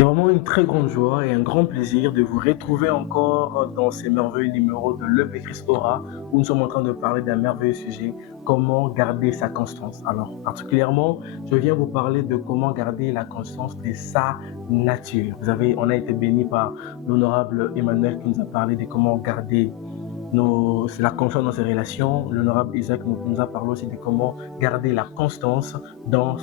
C'est vraiment une très grande joie et un grand plaisir de vous retrouver encore dans ces merveilleux numéros de l'EP Christ Aura où nous sommes en train de parler d'un merveilleux sujet, comment garder sa constance. Alors, particulièrement, je viens vous parler de comment garder la constance de sa nature. On a été béni par l'honorable Emmanuel qui nous a parlé de comment garder la constance dans ses relations. L'honorable Isaac nous a parlé aussi de comment garder la constance dans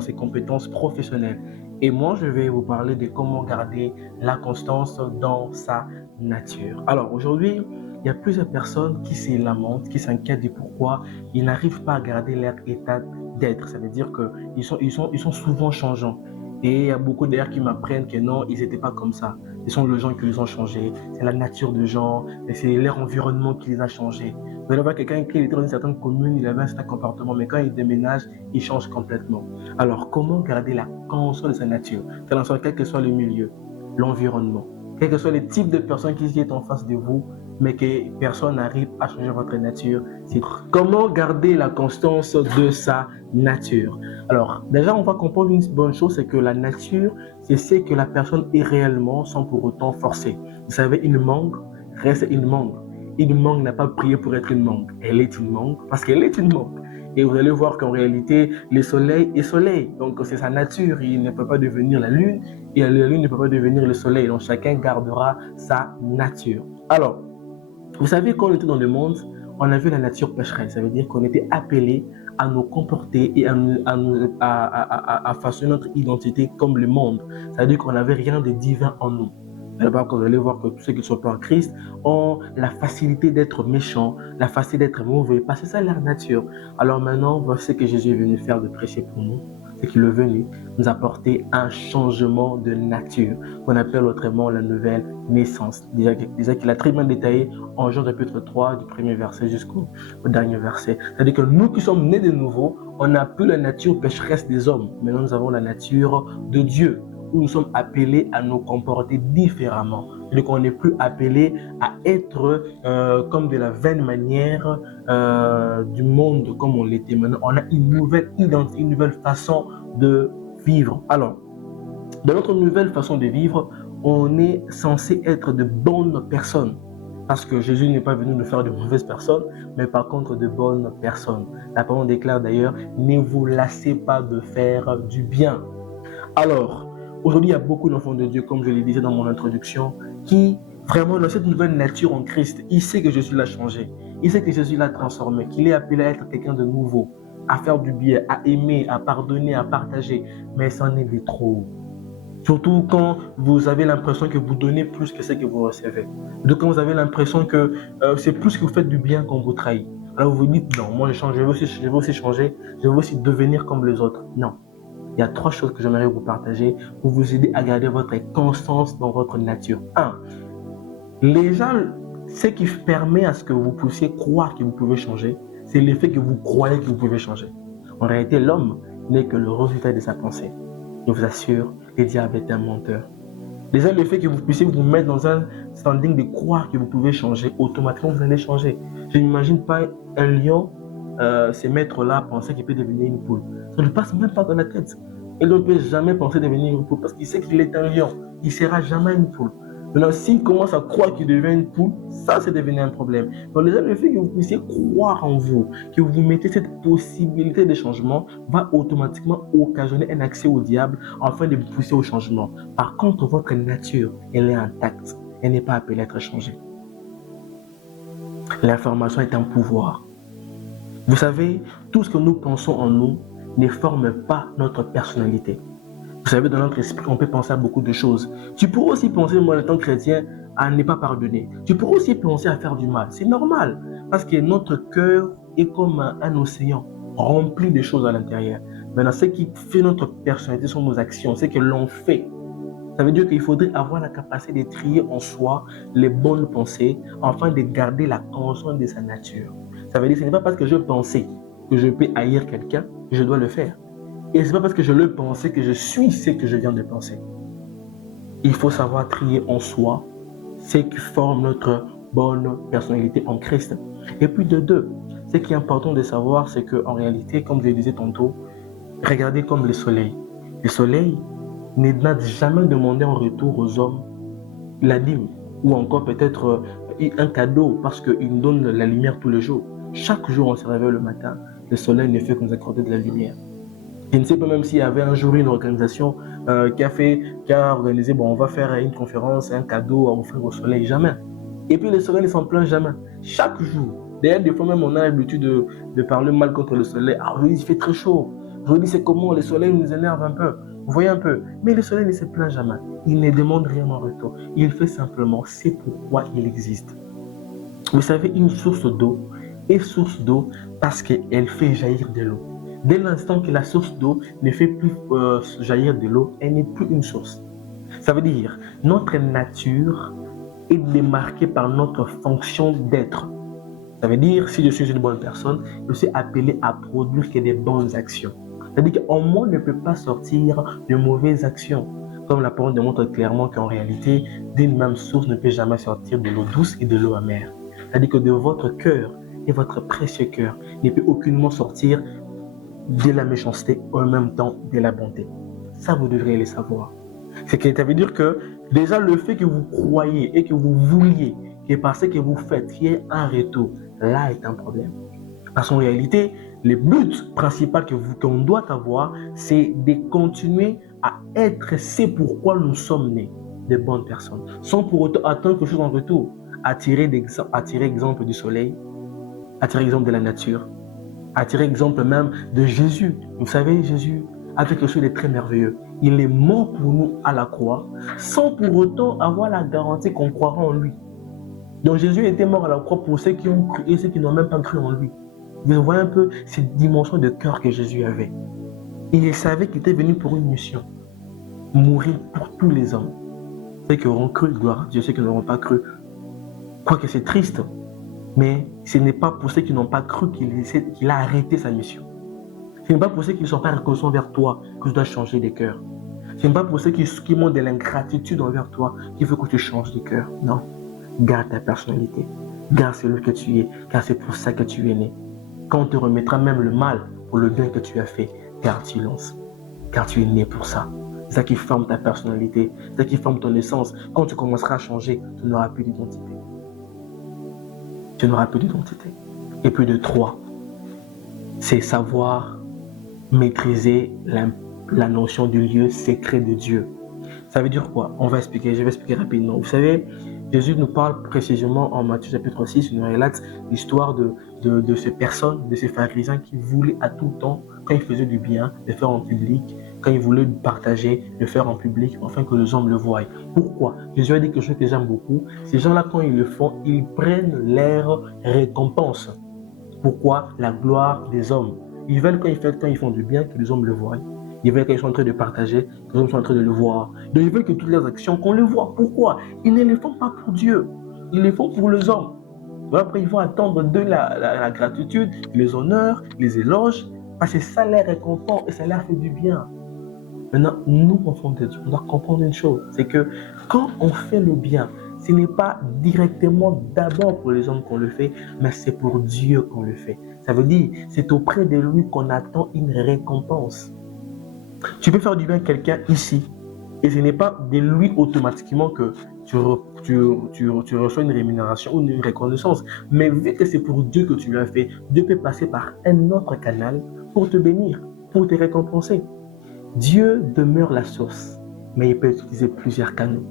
ses compétences professionnelles. Et moi, je vais vous parler de comment garder la constance dans sa nature. Alors, aujourd'hui, il y a plusieurs personnes qui se lamentent, qui s'inquiètent de pourquoi ils n'arrivent pas à garder leur état d'être. Ça veut dire qu'ils sont souvent changeants. Et il y a beaucoup d'ailleurs qui m'apprennent que non, ils n'étaient pas comme ça. Ce sont les gens qui les ont changés, c'est la nature des gens, et c'est leur environnement qui les a changés. Vous allez voir quelqu'un qui était dans une certaine commune, il avait un certain comportement, mais quand il déménage, il change complètement. Alors, comment garder la conscience de sa nature? Quel que soit le milieu, l'environnement, quel que soit le type de personne qui est en face de vous, mais que personne n'arrive à changer votre nature. C'est comment garder la constance de sa nature. Alors, déjà, on va comprendre une bonne chose, c'est que la nature, c'est ce que la personne est réellement sans pour autant forcer. Vous savez, une mangue reste une mangue. Une mangue n'a pas prié pour être une mangue. Elle est une mangue parce qu'elle est une mangue. Et vous allez voir qu'en réalité, le soleil est soleil. Donc, c'est sa nature. Il ne peut pas devenir la lune et la lune ne peut pas devenir le soleil. Donc, chacun gardera sa nature. Alors, vous savez, quand on était dans le monde, on a vu la nature pécheresse. Ça veut dire qu'on était appelé à nous comporter et à façonner notre identité comme le monde. Ça veut dire qu'on n'avait rien de divin en nous. D'abord, vous allez voir que tous ceux qui ne sont pas en Christ ont la facilité d'être méchants, la facilité d'être mauvais, parce que c'est ça leur nature. Alors maintenant, voici ce que Jésus est venu faire de prêcher pour nous. C'est qu'il est venu nous apporter un changement de nature, qu'on appelle autrement la nouvelle naissance. Déjà qu'il a très bien détaillé en Jean chapitre 3, du premier verset jusqu'au dernier verset. C'est-à-dire que nous qui sommes nés de nouveau, on n'a plus la nature pécheresse des hommes. Maintenant, nous avons la nature de Dieu, où nous sommes appelés à nous comporter différemment. Donc, on n'est plus appelé à être comme de la vaine manière du monde comme on l'était. Maintenant, on a une nouvelle identité, une nouvelle façon de vivre. Alors, dans notre nouvelle façon de vivre, on est censé être de bonnes personnes. Parce que Jésus n'est pas venu nous faire de mauvaises personnes, mais par contre de bonnes personnes. La parole déclare d'ailleurs, ne vous lassez pas de faire du bien. Alors, aujourd'hui, il y a beaucoup d'enfants de Dieu, comme je le disais dans mon introduction, qui vraiment dans cette nouvelle nature en Christ, il sait que Jésus l'a changé, il sait que Jésus l'a transformé, qu'il est appelé à être quelqu'un de nouveau, à faire du bien, à aimer, à pardonner, à partager, mais c'en est de trop. Surtout quand vous avez l'impression que vous donnez plus que ce que vous recevez. Donc quand vous avez l'impression que c'est plus que vous faites du bien qu'on vous trahit. Alors vous vous dites, non, moi je change, je veux aussi changer, je veux aussi devenir comme les autres. Non. Il y a 3 choses que j'aimerais vous partager pour vous aider à garder votre constance dans votre nature. 1. Déjà, ce qui permet à ce que vous puissiez croire que vous pouvez changer, c'est l'effet que vous croyez que vous pouvez changer. En réalité, l'homme n'est que le résultat de sa pensée. Je vous assure, le diable est un menteur. Déjà, le fait que vous puissiez vous mettre dans un standing de croire que vous pouvez changer, automatiquement vous allez changer. Je n'imagine pas un lion se mettre là à penser qu'il peut devenir une poule. Ça ne passe même pas dans la tête. Il ne peut jamais penser devenir une poule parce qu'il sait qu'il est un lion. Il ne sera jamais une poule. Maintenant, s'il commence à croire qu'il devient une poule, ça c'est devenu un problème. Donc déjà, le fait que vous puissiez croire en vous, que vous mettez cette possibilité de changement, va automatiquement occasionner un accès au diable afin de vous pousser au changement. Par contre, votre nature, elle est intacte. Elle n'est pas appelée à être changée. L'information est un pouvoir. Vous savez, tout ce que nous pensons en nous ne forme pas notre personnalité. Vous savez, dans notre esprit, on peut penser à beaucoup de choses. Tu pourrais aussi penser, moi, en tant que chrétien, à ne pas pardonner. Tu pourrais aussi penser à faire du mal. C'est normal, parce que notre cœur est comme un océan, rempli de choses à l'intérieur. Maintenant, ce qui fait notre personnalité sont nos actions, c'est que l'on fait. Ça veut dire qu'il faudrait avoir la capacité de trier en soi les bonnes pensées afin de garder la conscience de sa nature. Ça veut dire que ce n'est pas parce que je pensais que je peux haïr quelqu'un que je dois le faire. Et ce n'est pas parce que je le pensais que je suis ce que je viens de penser. Il faut savoir trier en soi ce qui forme notre bonne personnalité en Christ. Et puis de deux, ce qui est important de savoir, c'est qu'en réalité, comme je le disais tantôt, regardez comme le soleil. Le soleil, n'a jamais demandé en retour aux hommes la dîme ou encore peut-être un cadeau parce qu'il nous donne la lumière tous les jours. Chaque jour, on se réveille le matin, le soleil ne fait que nous accorder de la lumière. Je ne sais pas même s'il y avait un jour une organisation qui a organisé, bon, on va faire une conférence, un cadeau à offrir au soleil, jamais. Et puis le soleil ne s'en plaint jamais. Chaque jour. D'ailleurs, des fois même, on a l'habitude de parler mal contre le soleil. Ah oui, il fait très chaud. Je vous dis, c'est comment le soleil nous énerve un peu. Vous voyez un peu. Mais le soleil ne se plaint jamais. Il ne demande rien en retour. Il fait simplement, c'est pourquoi il existe. Vous savez, une source d'eau est source d'eau parce qu'elle fait jaillir de l'eau. Dès l'instant que la source d'eau ne fait plus jaillir de l'eau, elle n'est plus une source. Ça veut dire, notre nature est démarquée par notre fonction d'être. Ça veut dire, si je suis une bonne personne, je suis appelé à produire que des bonnes actions. C'est-à-dire qu'en moi ne peut pas sortir de mauvaises actions. Comme la parole démontre clairement qu'en réalité, d'une même source ne peut jamais sortir de l'eau douce et de l'eau amère. C'est-à-dire que de votre cœur et votre précieux cœur ne peut aucunement sortir de la méchanceté en même temps de la bonté. Ça, vous devriez le savoir. Ça veut dire que déjà le fait que vous croyez et que vous vouliez que parce que vous faites qu'il y ait un retour, là est un problème. Parce qu'en réalité, le but principal qu'on doit avoir, c'est de continuer à être c'est pourquoi nous sommes nés, de bonnes personnes, sans pour autant attendre quelque chose en retour. Attirer exemple du soleil, attirer exemple de la nature, attirer exemple même de Jésus. Vous savez, Jésus a fait quelque chose de très merveilleux. Il est mort pour nous à la croix, sans pour autant avoir la garantie qu'on croira en lui. Donc Jésus était mort à la croix pour ceux qui ont cru et ceux qui n'ont même pas cru en lui. Vous voyez un peu cette dimension de cœur que Jésus avait. Il savait qu'il était venu pour une mission. Mourir pour tous les hommes. Ceux qui auront cru, gloire à Dieu, ceux qui n'auront pas cru. Quoique c'est triste, mais ce n'est pas pour ceux qui n'ont pas cru qu'il a arrêté sa mission. Ce n'est pas pour ceux qui ne sont pas reconnaissants vers toi que tu dois changer de cœur. Ce n'est pas pour ceux qui montrent de l'ingratitude envers toi qu'il faut que tu changes de cœur. Non. Garde ta personnalité. Garde celui que tu es, car c'est pour ça que tu es né. Quand on te remettra même le mal pour le bien que tu as fait, garde silence. Car tu es né pour ça. C'est ça qui forme ta personnalité. C'est ça qui forme ton essence. Quand tu commenceras à changer, tu n'auras plus d'identité. Tu n'auras plus d'identité. Et puis de 3, c'est savoir maîtriser la notion du lieu secret de Dieu. Ça veut dire quoi? Je vais expliquer rapidement. Vous savez, Jésus nous parle précisément en Matthieu chapitre 6, il nous relate l'histoire de ces personnes, de ces pharisiens qui voulaient à tout temps, quand ils faisaient du bien, le faire en public, quand ils voulaient partager, le faire en public, afin que les hommes le voient. Pourquoi? Jésus a dit quelque chose que j'aime beaucoup. Ces gens-là, quand ils le font, ils prennent leur récompense. Pourquoi? La gloire des hommes. Ils veulent quand ils font du bien, que les hommes le voient. Ils veulent qu'ils soient en train de partager, que les hommes soient en train de le voir. Donc ils veulent que toutes leurs actions, qu'on le voit. Pourquoi? Ils ne les font pas pour Dieu. Ils les font pour les hommes. Donc après, ils vont attendre de la gratitude, les honneurs, les éloges, parce que ça leur récompense et ça leur fait du bien. Maintenant, nous, enfants de Dieu, on doit comprendre une chose, c'est que quand on fait le bien, ce n'est pas directement d'abord pour les hommes qu'on le fait, mais c'est pour Dieu qu'on le fait. Ça veut dire, c'est auprès de lui qu'on attend une récompense. Tu peux faire du bien à quelqu'un ici, et ce n'est pas de lui automatiquement que tu reçois une rémunération ou une reconnaissance. Mais vu que c'est pour Dieu que tu l'as fait, Dieu peut passer par un autre canal pour te bénir, pour te récompenser. Dieu demeure la source, mais il peut utiliser plusieurs canaux.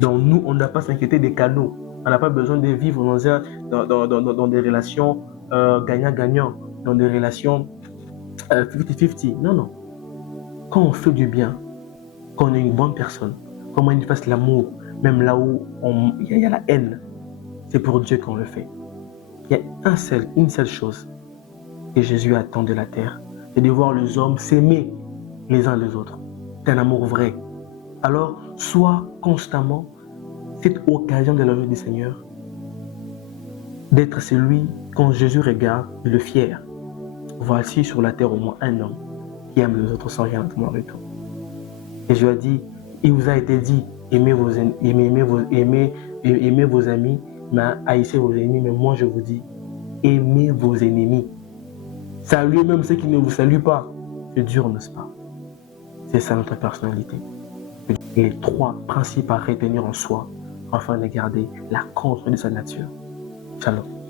Donc nous, on n'a pas à s'inquiéter des canaux. On n'a pas besoin de vivre dans des relations gagnant-gagnant, dans des relations 50-50. Non, non. Quand on fait du bien, quand on est une bonne personne, quand on manifeste l'amour, même là où il y a la haine, c'est pour Dieu qu'on le fait. Il y a une seule chose que Jésus attend de la terre, c'est de voir les hommes s'aimer les uns les autres. C'est un amour vrai. Alors, sois constamment cette occasion de la vie du Seigneur, d'être celui, quand Jésus regarde, le fier. Voici sur la terre au moins un homme qui aime les autres sans rien attendre en retour. Et je lui ai dit, il vous a été dit, aimez vos amis, mais haïssez vos ennemis, mais moi je vous dis, aimez vos ennemis. Saluez même ceux qui ne vous saluent pas. C'est dur, n'est-ce pas? C'est ça notre personnalité. et les 3 principes à retenir en soi afin de garder la constance de sa nature. Shalom.